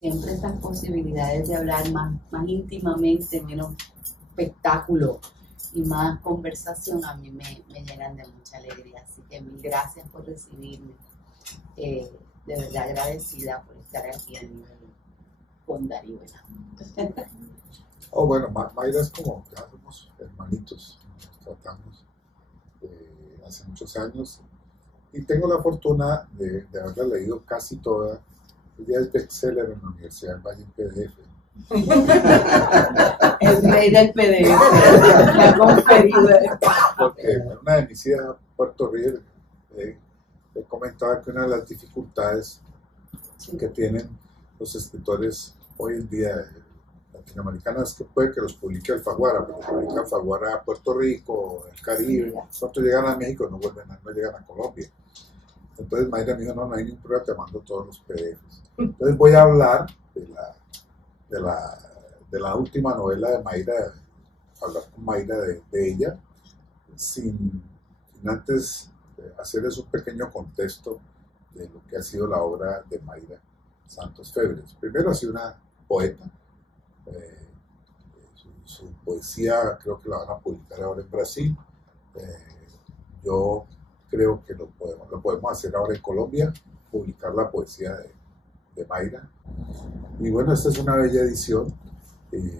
Siempre estas posibilidades de hablar más íntimamente, menos espectáculo y más conversación a mí me llenan de mucha alegría. Así que mil gracias por recibirme. De verdad agradecida por estar aquí a nivel con Darío. Oh, bueno, Mayra es como, ya somos hermanitos, nos tratamos hace muchos años y tengo la fortuna de haberla leído casi toda. Ella es bestseller en la Universidad del Valle en PDF. El rey del PDF, la conferida. Porque una de mis hijas, Puerto Rico, he comentado que una de las dificultades que tienen los escritores hoy en día latinoamericanos es que puede que los publique Alfaguara, pero publica Alfaguara a Puerto Rico, el Caribe, cuando llegan a México no llegan a Colombia. Entonces Mayra me dijo, no hay ningún problema, te mando todos los PDFs. Entonces voy a hablar de la última novela de Mayra, hablar con Mayra de ella, sin antes hacerles un pequeño contexto de lo que ha sido la obra de Mayra Santos Febres. Primero ha sido una poeta, su poesía creo que la van a publicar ahora en Brasil, yo creo que lo podemos hacer ahora en Colombia, publicar la poesía de Mayra. Y bueno, esta es una bella edición. Y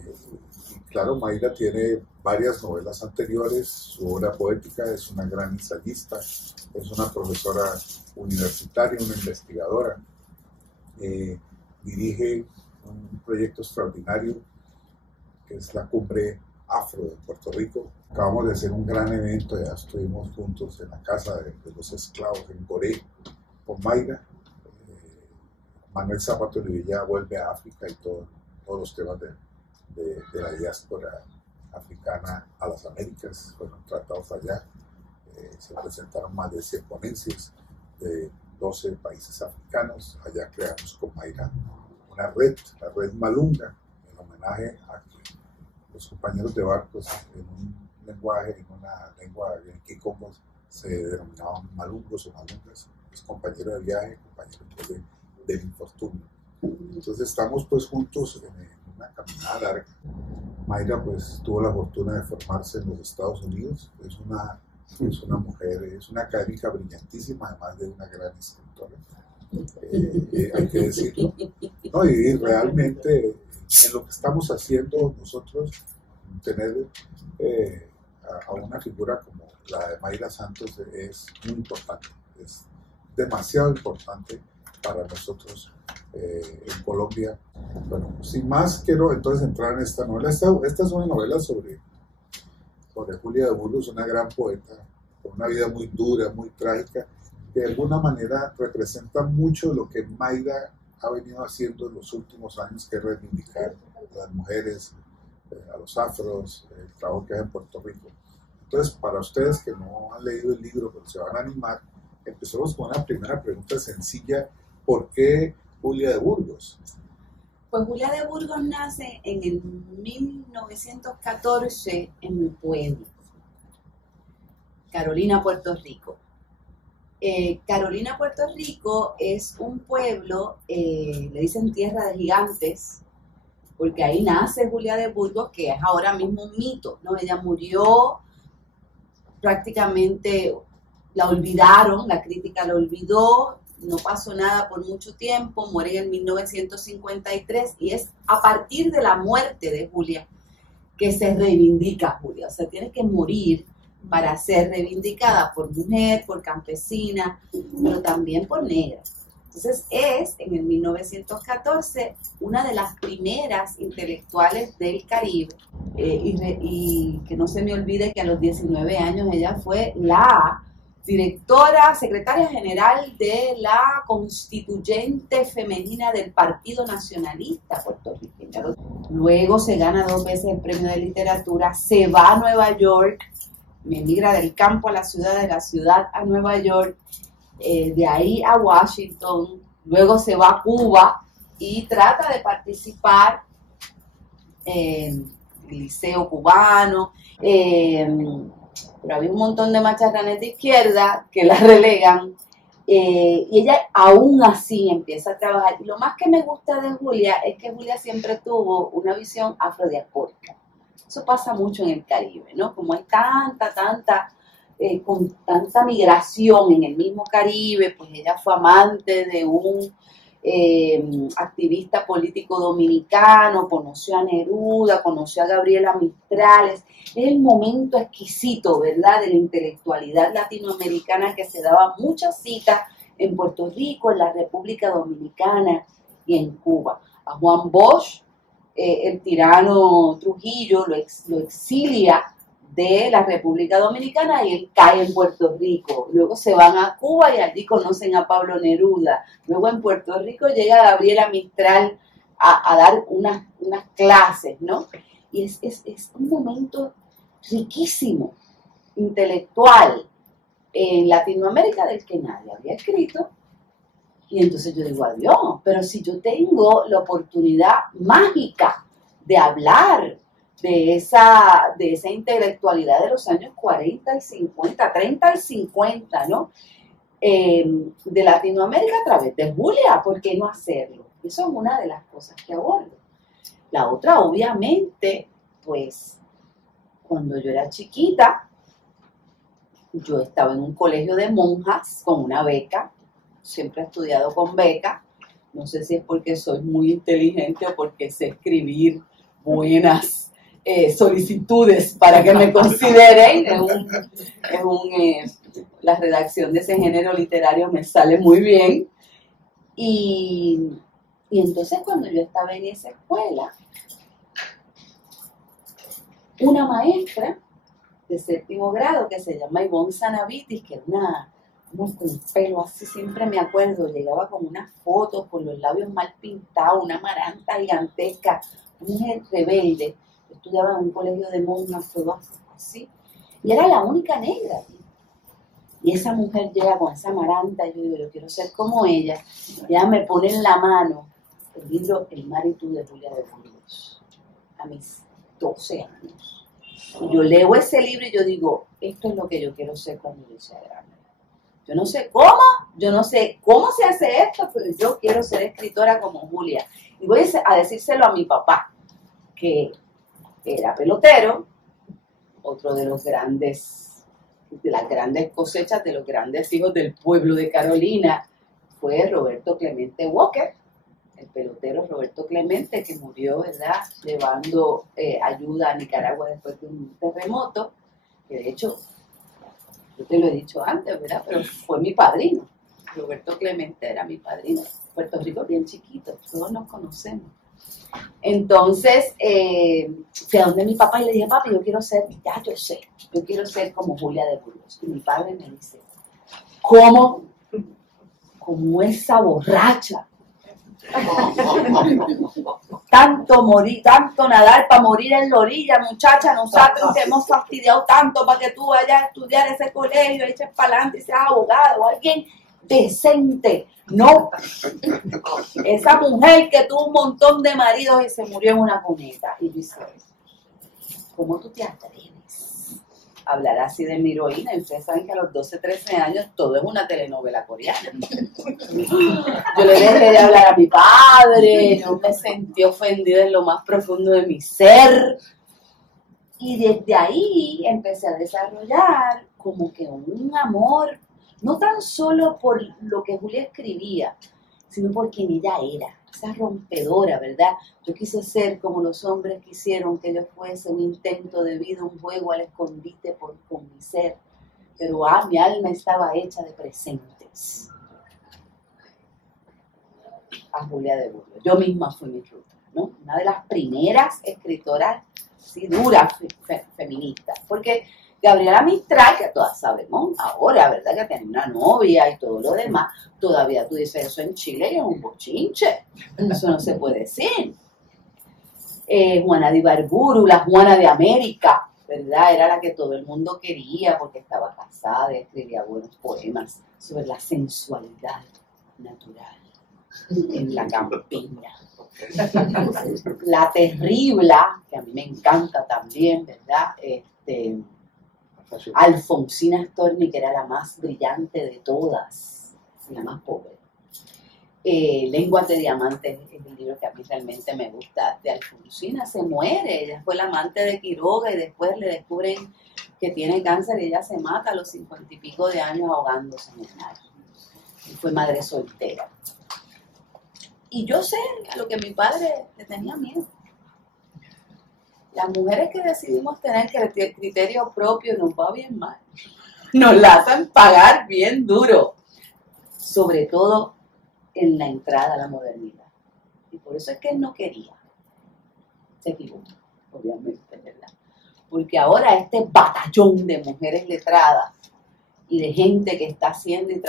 claro, Mayra tiene varias novelas anteriores, su obra poética, es una gran ensayista, es una profesora universitaria, una investigadora. Dirige un proyecto extraordinario que es la Cumbre Afro de Puerto Rico. Acabamos de hacer un gran evento, ya estuvimos juntos en la casa de los esclavos en Coré con Mayra. Manuel Zapato Olivella vuelve a África y todos los temas de la diáspora africana a las Américas fueron tratados allá. Se presentaron más de 100 ponencias de 12 países africanos. Allá creamos con Mayra una red, la red Malunga, en homenaje a que los compañeros de barcos en una lengua en Kikongo se denominaban malungos o malungas, los compañeros de viaje, compañeros del infortunio. Entonces estamos pues juntos en una caminada larga. Mayra pues tuvo la fortuna de formarse en los Estados Unidos, es una mujer, es una académica brillantísima, además de una gran escritora, hay que decirlo. No, y realmente en lo que estamos haciendo nosotros, tener a una figura como la de Mayra Santos es muy importante, es demasiado importante para nosotros en Colombia. Bueno, sin más, quiero entonces entrar en esta novela. Esta es una novela sobre Julia de Burgos, una gran poeta, con una vida muy dura, muy trágica, que de alguna manera representa mucho lo que Mayra ha venido haciendo en los últimos años, que es reivindicar a las mujeres, a los afros, el trabajo que hay en Puerto Rico. Entonces, para ustedes que no han leído el libro, pero se van a animar, empecemos con una primera pregunta sencilla. ¿Por qué Julia de Burgos? Pues Julia de Burgos nace en el 1914 en mi pueblo, Carolina, Puerto Rico. Carolina, Puerto Rico es un pueblo, le dicen tierra de gigantes, porque ahí nace Julia de Burgos, que es ahora mismo un mito, ¿no? Ella murió, prácticamente la olvidaron, la crítica la olvidó, no pasó nada por mucho tiempo, muere en 1953 y es a partir de la muerte de Julia que se reivindica Julia. O sea, tiene que morir para ser reivindicada por mujer, por campesina, pero también por negra. Entonces es en el 1914 una de las primeras intelectuales del Caribe y que no se me olvide que a los 19 años ella fue la secretaria general de la constituyente femenina del Partido Nacionalista puertorriqueño. Luego se gana 2 veces el premio de literatura, se va a Nueva York, emigra del campo a la ciudad, de la ciudad a Nueva York, de ahí a Washington, luego se va a Cuba y trata de participar en el liceo cubano, pero había un montón de macharranes de izquierda que la relegan Y ella aún así empieza a trabajar. Y lo más que me gusta de Julia es que Julia siempre tuvo una visión afrodiaspórica. Eso pasa mucho en el Caribe, ¿no? Como hay con tanta migración en el mismo Caribe, pues ella fue amante de un activista político dominicano, conoció a Neruda, conoció a Gabriela Mistral. Es el momento exquisito, ¿verdad?, de la intelectualidad latinoamericana, que se daba muchas citas en Puerto Rico, en la República Dominicana y en Cuba. A Juan Bosch, el tirano Trujillo lo exilia de la República Dominicana y él cae en Puerto Rico. Luego se van a Cuba y allí conocen a Pablo Neruda. Luego en Puerto Rico llega Gabriela Mistral a dar unas clases, ¿no? Y es un momento riquísimo, intelectual, en Latinoamérica, del que nadie había escrito. Y entonces yo digo, adiós, pero si yo tengo la oportunidad mágica de hablar de esa intelectualidad de los años 40 y 50, 30 y 50, ¿no? De Latinoamérica a través de Julia, ¿por qué no hacerlo? Eso es una de las cosas que abordo. La otra, obviamente, pues, cuando yo era chiquita, yo estaba en un colegio de monjas con una beca, siempre he estudiado con beca, no sé si es porque soy muy inteligente o porque sé escribir buenas solicitudes para que me consideren. La redacción de ese género literario me sale muy bien. Y entonces cuando yo estaba en esa escuela, una maestra de séptimo grado que se llama Ivonne Sanavitis, que era una con pelo así, siempre me acuerdo, llegaba con unas fotos, con los labios mal pintados, una maranta gigantesca, una mujer rebelde. Yo estudiaba en un colegio de monjas, todo así, y era la única negra. Y esa mujer llega con esa maranta, y yo digo, yo quiero ser como ella. Y ella me pone en la mano el libro El mar y tú, de Julia de Burgos, a mis 12 años. Y yo leo ese libro y yo digo, esto es lo que yo quiero ser cuando yo sea grande. Yo no sé cómo se hace esto, pero yo quiero ser escritora como Julia. Y voy a decírselo a mi papá, que era pelotero, otro de las grandes cosechas, de los grandes hijos del pueblo de Carolina, fue Roberto Clemente Walker, el pelotero Roberto Clemente, que murió, ¿verdad?, llevando ayuda a Nicaragua después de un terremoto, que de hecho, yo te lo he dicho antes, ¿verdad?, pero fue mi padrino. Roberto Clemente era mi padrino. Puerto Rico es bien chiquito, todos nos conocemos. Entonces, fui a donde mi papá y le dije, papi, yo quiero ser como Julia de Burgos. Y mi padre me dice, ¿cómo? Como esa borracha. Tanto nadar para morir en la orilla, muchacha. Nosotros te hemos fastidiado tanto para que tú vayas a estudiar ese colegio, eches para adelante y seas abogado o alguien decente. No, esa mujer que tuvo un montón de maridos y se murió en una cuneta. Y dice, ¿cómo tú te atreves a hablar así de mi heroína? Y ustedes saben que a los 12, 13 años todo es una telenovela coreana. Yo le dejé de hablar a mi padre, yo me sentí ofendida en lo más profundo de mi ser. Y desde ahí empecé a desarrollar como que un amor, no tan solo por lo que Julia escribía, sino por quien ella era, esa rompedora, ¿verdad? Yo quise ser como los hombres quisieron que yo fuese, un intento de vida, un juego al escondite con mi ser, pero mi alma estaba hecha de presentes. A Julia de Burgos. Yo misma fui mi ruta, ¿no? Una de las primeras escritoras, sí, duras, feministas, porque Gabriela Mistral, que todas sabemos ahora, ¿verdad?, que tiene una novia y todo lo demás, todavía tú dices eso en Chile y es un bochinche. Eso no se puede decir. Juana de Ibarburu, la Juana de América, ¿verdad?, era la que todo el mundo quería porque estaba casada y escribía buenos poemas sobre la sensualidad natural en la campiña. La Terrible, que a mí me encanta también, ¿verdad?, Alfonsina Storni, que era la más brillante de todas, la más pobre. Lenguas de Diamantes es el libro que a mí realmente me gusta. De Alfonsina se muere, ella fue la amante de Quiroga y después le descubren que tiene cáncer y ella se mata a los 50 y pico de años ahogándose en el mar. Y fue madre soltera. Y yo sé a lo que mi padre le tenía miedo. Las mujeres que decidimos tener criterio propio nos va bien mal. Nos la hacen pagar bien duro. Sobre todo en la entrada a la modernidad. Y por eso es que él no quería. Se equivocó, obviamente, ¿verdad? Porque ahora este batallón de mujeres letradas y de gente que está haciendo y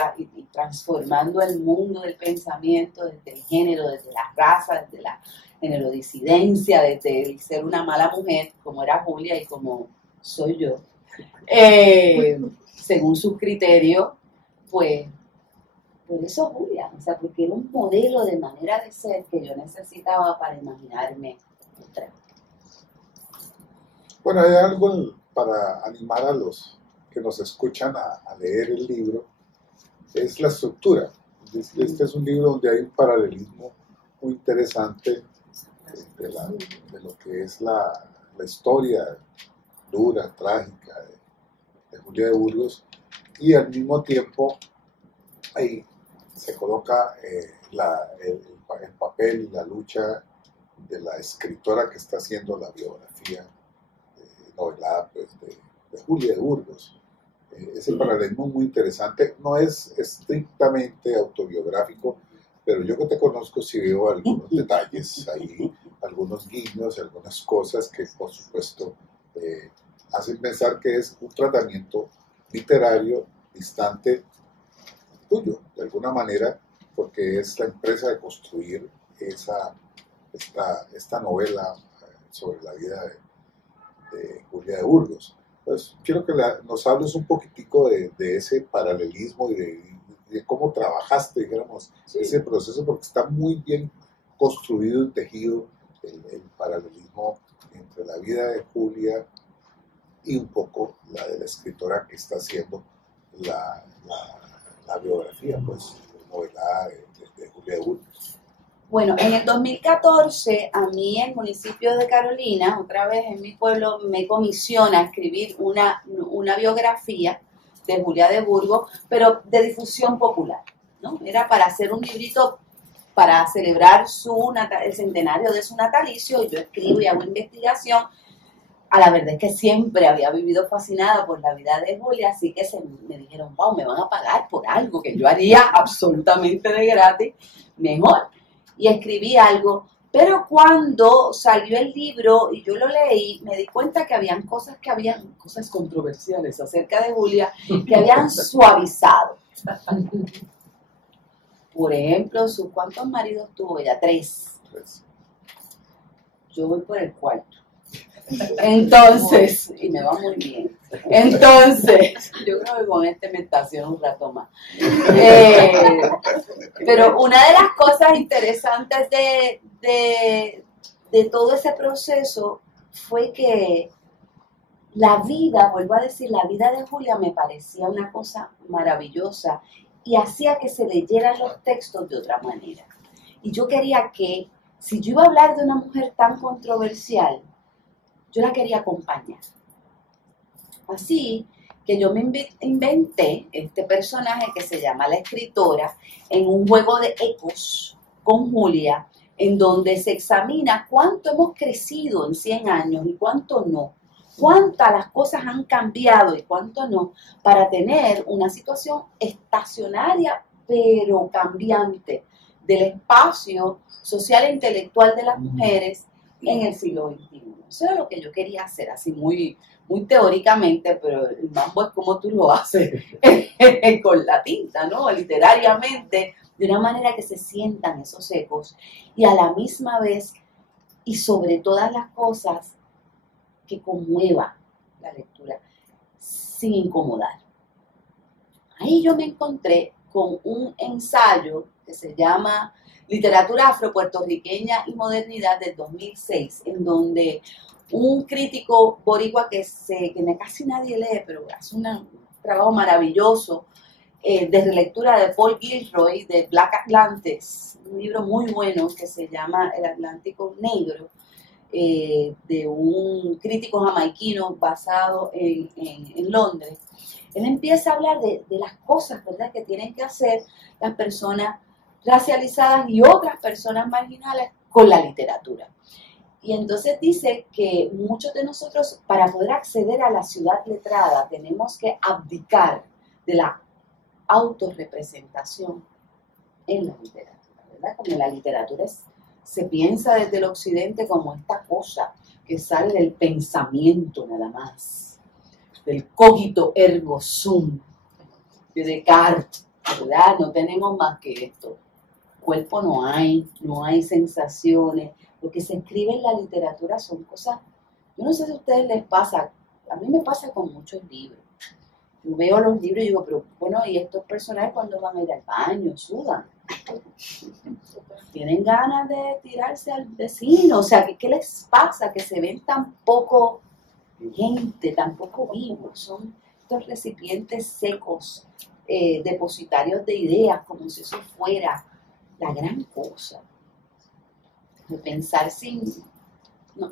transformando el mundo del pensamiento desde el género, desde la raza, desde la género-disidencia, desde el ser una mala mujer, como era Julia y como soy yo, según sus criterios, pues por eso Julia, o sea, porque era un modelo de manera de ser que yo necesitaba para imaginarme otra. Bueno, hay algo para animar a los que nos escuchan a leer el libro, es la estructura. Este es un libro donde hay un paralelismo muy interesante de lo que es la historia dura, trágica de Julia de Burgos, y al mismo tiempo ahí se coloca el papel y la lucha de la escritora que está haciendo la biografía novelada pues, de Julia de Burgos. Ese paralelismo muy interesante, no es estrictamente autobiográfico, pero yo que te conozco sí veo algunos detalles ahí, algunos guiños, algunas cosas que por supuesto hacen pensar que es un tratamiento literario distante tuyo, de alguna manera, porque es la empresa de construir esta novela sobre la vida de Julia de Burgos. Pues quiero que nos hables un poquitico de ese paralelismo y de cómo trabajaste, digamos, ese proceso, porque está muy bien construido y tejido el paralelismo entre la vida de Julia y un poco la de la escritora que está haciendo la biografía, pues, novelada de Julia de Burgos. Bueno, en el 2014, a mí el municipio de Carolina, otra vez en mi pueblo, me comisiona escribir una biografía de Julia de Burgos, pero de difusión popular, ¿no? Era para hacer un librito para celebrar el centenario de su natalicio, y yo escribo y hago investigación. A la verdad es que siempre había vivido fascinada por la vida de Julia, así que me dijeron, wow, me van a pagar por algo que yo haría absolutamente de gratis, mejor. Y escribí algo, pero cuando salió el libro y yo lo leí, me di cuenta que habían cosas controversiales acerca de Julia que habían suavizado. Por ejemplo, ¿cuántos maridos tuvo ella? 3. Yo voy por el 4. Entonces, y me va muy bien. Entonces, yo creo que con me estaciono un rato más. Pero una de las cosas interesantes de todo ese proceso fue que la vida, vuelvo a decir, la vida de Julia me parecía una cosa maravillosa y hacía que se leyeran los textos de otra manera. Y yo quería que, si yo iba a hablar de una mujer tan controversial, yo la quería acompañar. Así que yo me inventé este personaje que se llama La Escritora en un juego de ecos con Julia, en donde se examina cuánto hemos crecido en 100 años y cuánto no, cuántas las cosas han cambiado y cuánto no, para tener una situación estacionaria pero cambiante del espacio social e intelectual de las mujeres en el siglo XXI. Eso era lo que yo quería hacer, así muy teóricamente, pero el mambo es como tú lo haces con la tinta, ¿no? Literariamente, de una manera que se sientan esos ecos y a la misma vez y sobre todas las cosas que conmueva la lectura sin incomodar. Ahí yo me encontré con un ensayo que se llama Literatura Afropuertorriqueña y Modernidad del 2006, en donde un crítico boricua que casi nadie lee, pero hace un trabajo maravilloso, de relectura de Paul Gilroy, de Black Atlantis, un libro muy bueno que se llama El Atlántico Negro, de un crítico jamaiquino basado en Londres. Él empieza a hablar de las cosas, ¿verdad?, que tienen que hacer las personas racializadas y otras personas marginales con la literatura. Y entonces dice que muchos de nosotros, para poder acceder a la ciudad letrada, tenemos que abdicar de la autorrepresentación en la literatura, ¿verdad? Como la literatura se piensa desde el occidente como esta cosa que sale del pensamiento nada más, del cogito ergo sum, de Descartes, ¿verdad? No tenemos más que esto. Cuerpo no hay sensaciones. Lo que se escribe en la literatura son cosas, yo no sé si a ustedes les pasa, a mí me pasa con muchos libros. Yo veo los libros y digo, pero bueno, ¿y estos personajes cuando van a ir al baño? Sudan. Tienen ganas de tirarse al vecino. O sea, ¿qué les pasa? Que se ven tan poco gente, tan poco vivos. Son estos recipientes secos, depositarios de ideas, como si eso fuera la gran cosa. De pensar sin... No,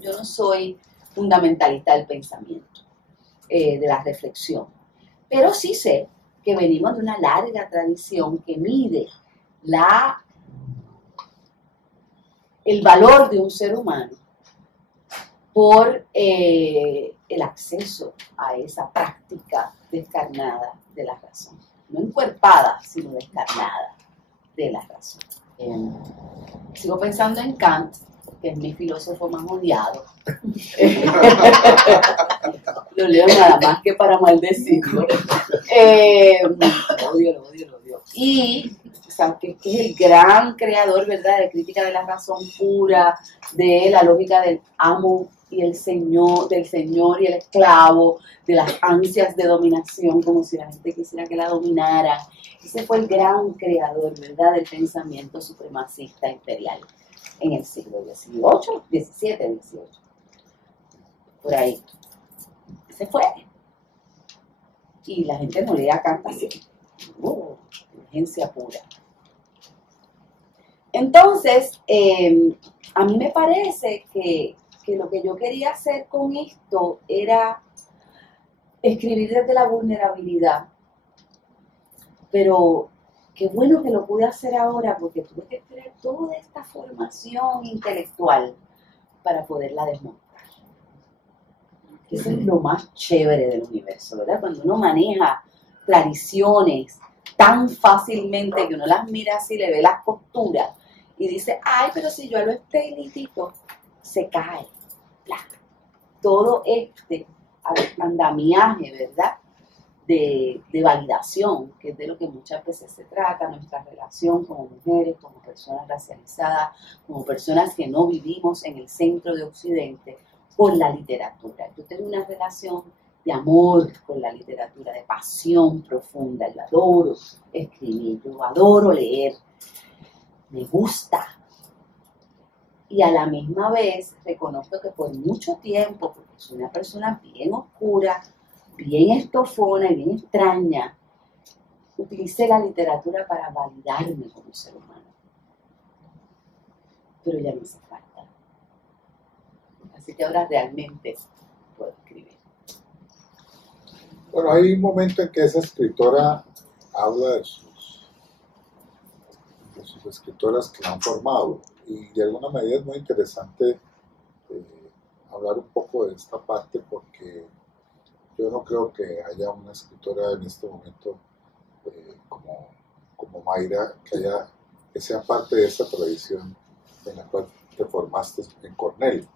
yo no soy fundamentalista del pensamiento, de la reflexión. Pero sí sé que venimos de una larga tradición que mide el valor de un ser humano por el acceso a esa práctica descarnada de la razón. No encuerpada, sino descarnada de la razón. Sigo pensando en Kant, que es mi filósofo más odiado. Lo leo nada más que para maldecirlo. Lo odio. Y, ¿sabes qué? Que es el gran creador, ¿verdad?, de crítica de la razón pura, de la lógica del amo y el señor, del señor y el esclavo, de las ansias de dominación, como si la gente quisiera que la dominara. Ese fue el gran creador, ¿verdad?, del pensamiento supremacista imperial en el siglo XVIII, XVII, por ahí. Se fue. Y la gente no leía Kant así. Inteligencia pura. Entonces, a mí me parece que lo que yo quería hacer con esto era escribir desde la vulnerabilidad. Pero qué bueno que lo pude hacer ahora, porque tuve que tener toda esta formación intelectual para poderla desmontar. Eso es lo más chévere del universo, ¿verdad? Cuando uno maneja tradiciones tan fácilmente que uno las mira así, le ve las costuras y dice, ay, pero si yo lo estelitito, se cae. ¡Bla! Todo este andamiaje, ¿verdad?, de validación, que es de lo que muchas veces se trata, nuestra relación como mujeres, como personas racializadas, como personas que no vivimos en el centro de Occidente, con la literatura. Yo tengo una relación de amor con la literatura, de pasión profunda. Yo adoro escribir, yo adoro leer, me gusta. Y a la misma vez reconozco que por mucho tiempo, porque soy una persona bien oscura, bien estofona y bien extraña, utilicé la literatura para validarme como ser humano. Pero ya me hace falta. Así que ahora realmente puedo escribir. Bueno, hay un momento en que esa escritora habla de sus escritoras que la han formado, y de alguna manera es muy interesante hablar un poco de esta parte, porque yo no creo que haya una escritora en este momento como Mayra que sea parte de esta tradición en la cual te formaste en Cornell,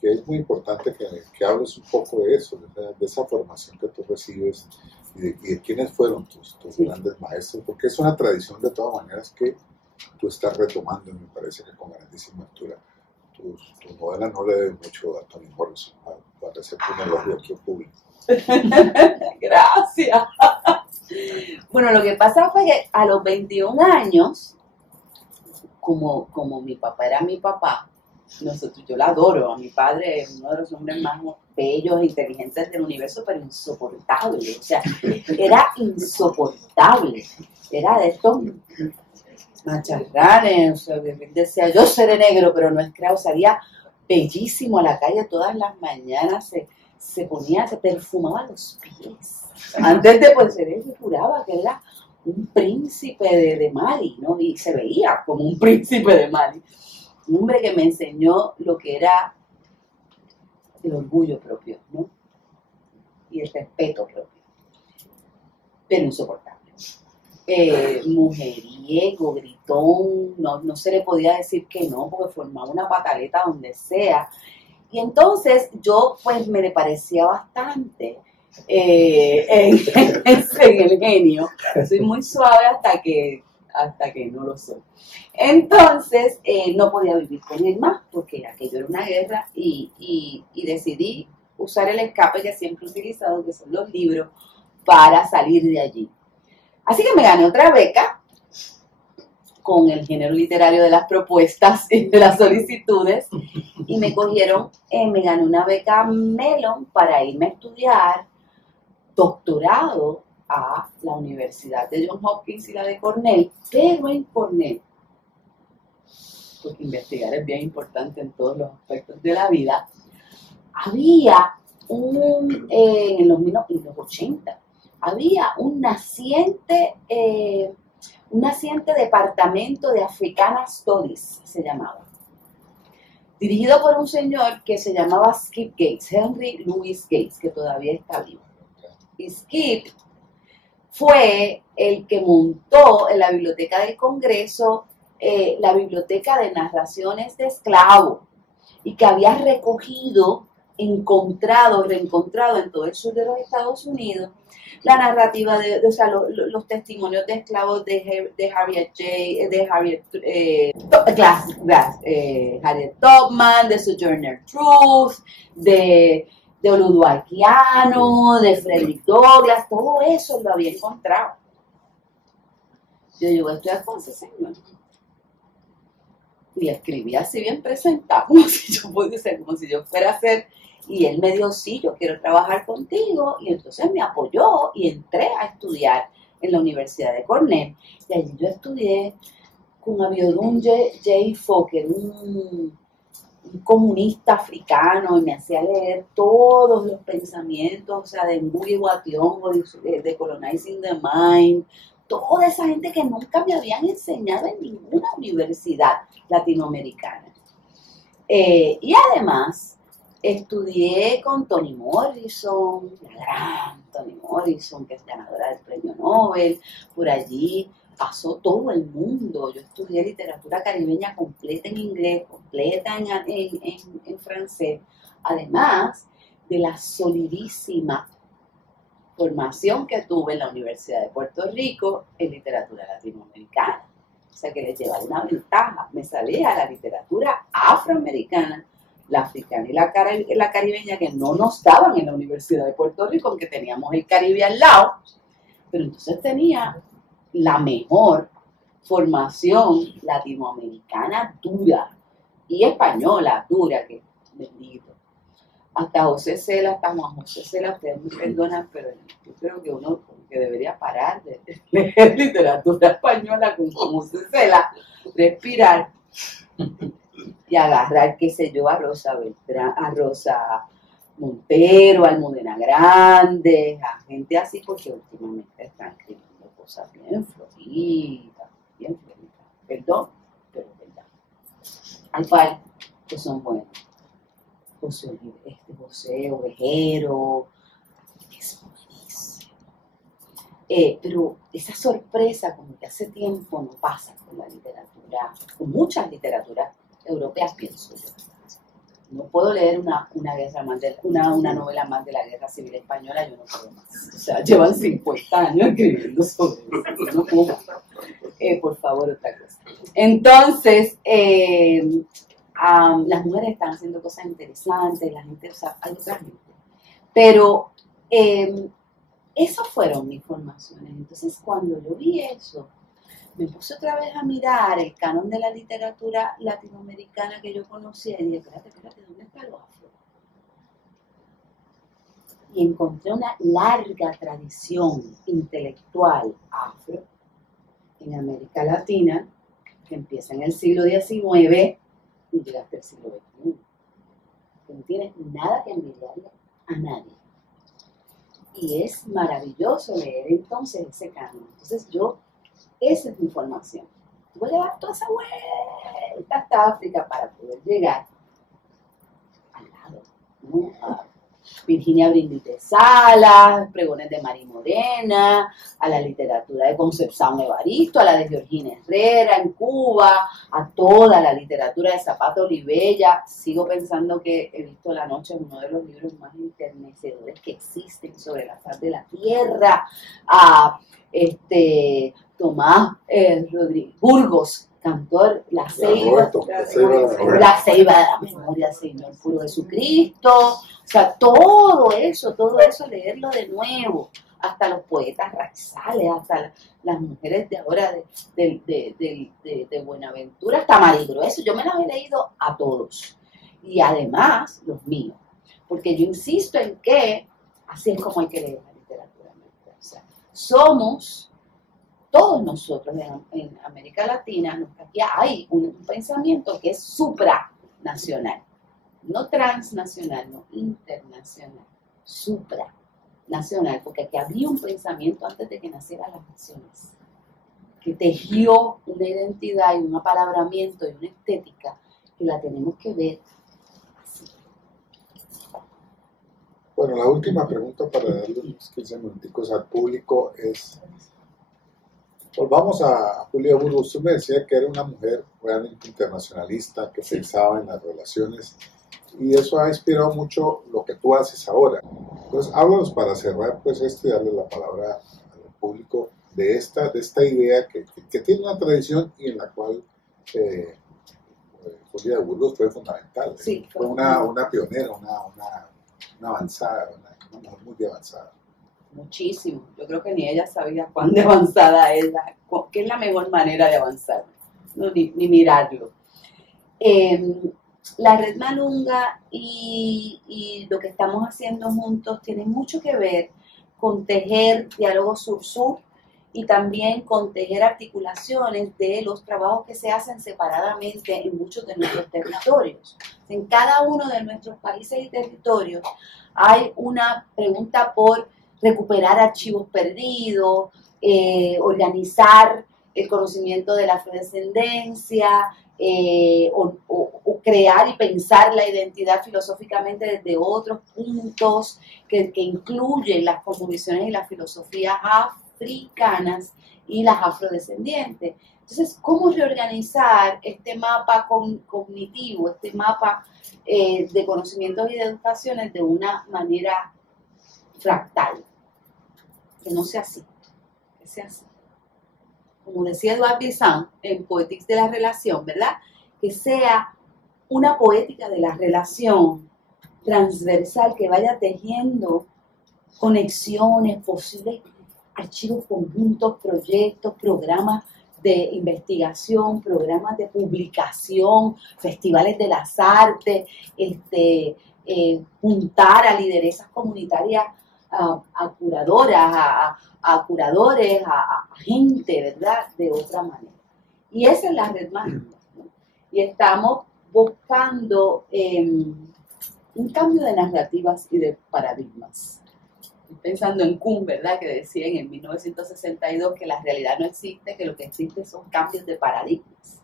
que es muy importante que hables un poco de eso, de esa formación que tú recibes y de quiénes fueron tus grandes maestros, porque es una tradición de todas maneras que tú estás retomando, y me parece que con grandísima altura. Tu novela no le debe mucho a Toni Morrison, parece que un elogio público. Gracias. Bueno, lo que pasa fue que a los 21 años, como mi papá era mi papá, yo la adoro, a mi padre es uno de los hombres más bellos e inteligentes del universo, pero insoportable, o sea, era insoportable, era de estos macharranes, o sea, decía, yo seré negro, pero no es creado, salía bellísimo a la calle todas las mañanas, se perfumaba los pies, antes de poder ser él, juraba que era un príncipe de Mali, ¿no? Y se veía como un príncipe de Mali. Un hombre que me enseñó lo que era el orgullo propio, ¿no? Y el respeto propio. Pero insoportable. Mujeriego, gritón, no se le podía decir que no, porque formaba una pataleta donde sea. Y entonces yo, pues, me le parecía bastante en el genio. Soy muy suave hasta que no lo soy. Entonces, no podía vivir con él más, porque aquello era una guerra, y decidí usar el escape que siempre he utilizado, que son los libros, para salir de allí. Así que me gané otra beca con el género literario de las propuestas y de las solicitudes, y me gané una beca Mellon para irme a estudiar doctorado a la Universidad de Johns Hopkins y la de Cornell, pero en Cornell, porque investigar es bien importante en todos los aspectos de la vida, había en los 80, había un naciente departamento de Africana Studies, se llamaba, dirigido por un señor que se llamaba Skip Gates, Henry Louis Gates, que todavía está vivo. Y Skip fue el que montó en la Biblioteca del Congreso la Biblioteca de Narraciones de Esclavos, y que había recogido, reencontrado en todo el sur de los Estados Unidos la narrativa los testimonios de esclavos de Harriet Tubman, de Sojourner Truth, de Oluwakiano, de Frederick Douglass, todo eso lo había encontrado. Yo llego a estudiar con ese señor. Y escribí así bien presentado, como si yo fuera a hacer, y él me dijo, sí, yo quiero trabajar contigo, y entonces me apoyó y entré a estudiar en la Universidad de Cornell, y allí yo estudié con Abiodun J. Fokker, un comunista africano, y me hacía leer todos los pensamientos, o sea, de Ngugi wa Thiong'o, de Colonizing the Mind, toda esa gente que nunca me habían enseñado en ninguna universidad latinoamericana. Y además, estudié con Toni Morrison, la gran Toni Morrison, que es ganadora del premio Nobel. Por allí pasó todo el mundo. Yo estudié literatura caribeña completa en inglés, completa en francés, además de la solidísima formación que tuve en la Universidad de Puerto Rico en literatura latinoamericana. O sea que les llevaba una ventaja. Me sabía la literatura afroamericana, la africana y la caribeña, que no nos daban en la Universidad de Puerto Rico, aunque teníamos el Caribe al lado. Pero entonces tenía la mejor formación latinoamericana dura y española dura, que bendito. Hasta José Cela, hasta Juan José Cela, ustedes me perdonan, pero yo creo que uno que debería parar de leer literatura española con José Cela, respirar y agarrar, qué sé yo, a Rosa Beltrán, a Rosa Montero, a Almudena Grandes, a gente así, porque últimamente están escribiendo cosas bien floridas, perdón, pero es verdad. Hay par que son buenos. José Ovejero, es buenísimo. Pero esa sorpresa, como que hace tiempo no pasa con la literatura, con muchas literaturas europeas, pienso yo. No puedo leer una novela más de la Guerra Civil Española, yo no puedo más. O sea, llevan 50 años escribiendo sobre eso. Yo no puedo. Por favor, otra cosa. Entonces, las mujeres están haciendo cosas interesantes, la gente, o sea, hay otra gente. Pero esas fueron mis formaciones. Entonces, cuando yo vi eso, me puse otra vez a mirar el canon de la literatura latinoamericana que yo conocía y dije, espérate, ¿dónde está lo afro? Y encontré una larga tradición intelectual afro en América Latina que empieza en el siglo XIX y llega hasta el siglo XXI. Que no tiene nada que envidiarle a nadie. Y es maravilloso leer entonces ese canon. Entonces esa es mi formación. Voy a dar toda esa vuelta hasta África para poder llegar al lado, ¿no? A Virginia Brindis de Salas, Pregones de Mari Morena, a la literatura de Concepción Evaristo, a la de Georgina Herrera en Cuba, a toda la literatura de Zapata Olivella. Sigo pensando que He visto la noche es uno de los libros más enternecedores que existen sobre la faz de la tierra, a Tomás Rodríguez Burgos, cantor, La Ceiba de la memoria, Señor puro Jesucristo. O sea, todo eso, leerlo de nuevo, hasta los poetas raizales, hasta las mujeres de ahora de Buenaventura, hasta Marigrueso, yo me las he leído a todos. Y además, los míos. Porque yo insisto en que así es como hay que leer la literatura. O sea, somos... Todos nosotros en América Latina, aquí hay un pensamiento que es supranacional, no transnacional, no internacional, supranacional, porque aquí había un pensamiento antes de que nacieran las naciones, que tejió una identidad y un apalabramiento y una estética que la tenemos que ver así. Bueno, la última pregunta para darle unos 15 minuticos al público es... Volvamos a Julia Burgos. Usted me decía que era una mujer realmente internacionalista, que pensaba en las relaciones, y eso ha inspirado mucho lo que tú haces ahora. Entonces, háblanos para cerrar pues y darle la palabra al público de esta idea que tiene una tradición y en la cual Julia de Burgos fue fundamental. Sí, fue una pionera, una avanzada, una mujer muy avanzada. Muchísimo. Yo creo que ni ella sabía cuán de avanzada era, qué es la mejor manera de avanzar, no, ni mirarlo. La Red Malunga y lo que estamos haciendo juntos tiene mucho que ver con tejer diálogo sur-sur y también con tejer articulaciones de los trabajos que se hacen separadamente en muchos de nuestros territorios. En cada uno de nuestros países y territorios hay una pregunta por recuperar archivos perdidos, organizar el conocimiento de la afrodescendencia, o crear y pensar la identidad filosóficamente desde otros puntos que incluyen las cosmovisiones y las filosofías africanas y las afrodescendientes. Entonces, ¿cómo reorganizar este mapa cognitivo, este mapa de conocimientos y de educaciones de una manera fractal? Que no sea así, que sea así. Como decía Edouard Glissant en Poética de la Relación, ¿verdad? Que sea una poética de la relación transversal que vaya tejiendo conexiones, posibles archivos conjuntos, proyectos, programas de investigación, programas de publicación, festivales de las artes, juntar a lideresas comunitarias, a curadoras, a curadores, a gente, ¿verdad? De otra manera. Y esa es la Red Malunga, ¿no? Y estamos buscando un cambio de narrativas y de paradigmas. Estoy pensando en Kuhn, ¿verdad? Que decían en 1962 que la realidad no existe, que lo que existe son cambios de paradigmas.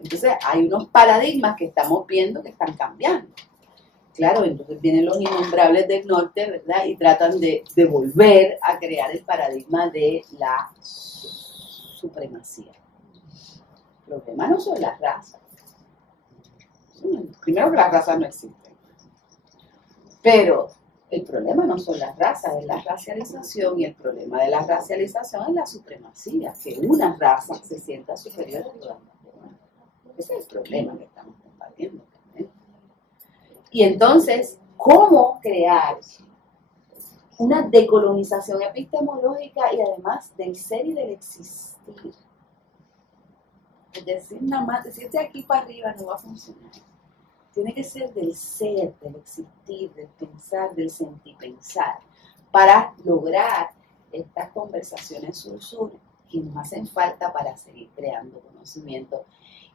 Entonces hay unos paradigmas que estamos viendo que están cambiando. Claro, entonces vienen los innombrables del norte, ¿verdad? Y tratan de volver a crear el paradigma de la supremacía. El problema no son las razas. Primero que las razas no existen. Pero el problema no son las razas, es la racialización, y el problema de la racialización es la supremacía, que una raza se sienta superior a todas las demás. Ese es el problema que estamos combatiendo. Y entonces, ¿cómo crear una decolonización epistemológica y además del ser y del existir Es decir, nada más, decirte aquí para arriba no va a funcionar. Tiene que ser del ser, del existir, del pensar, del sentir pensar, para lograr estas conversaciones sur-sur que nos hacen falta para seguir creando conocimiento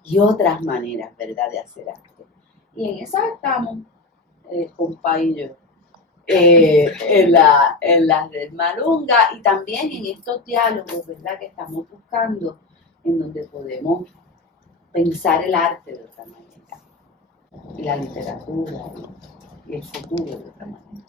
y otras maneras, ¿verdad?, de hacer arte. Y en esas estamos, compa y yo, en la red Malunga y también en estos diálogos, ¿verdad?, que estamos buscando, en donde podemos pensar el arte de otra manera, y la literatura, y el futuro de otra manera.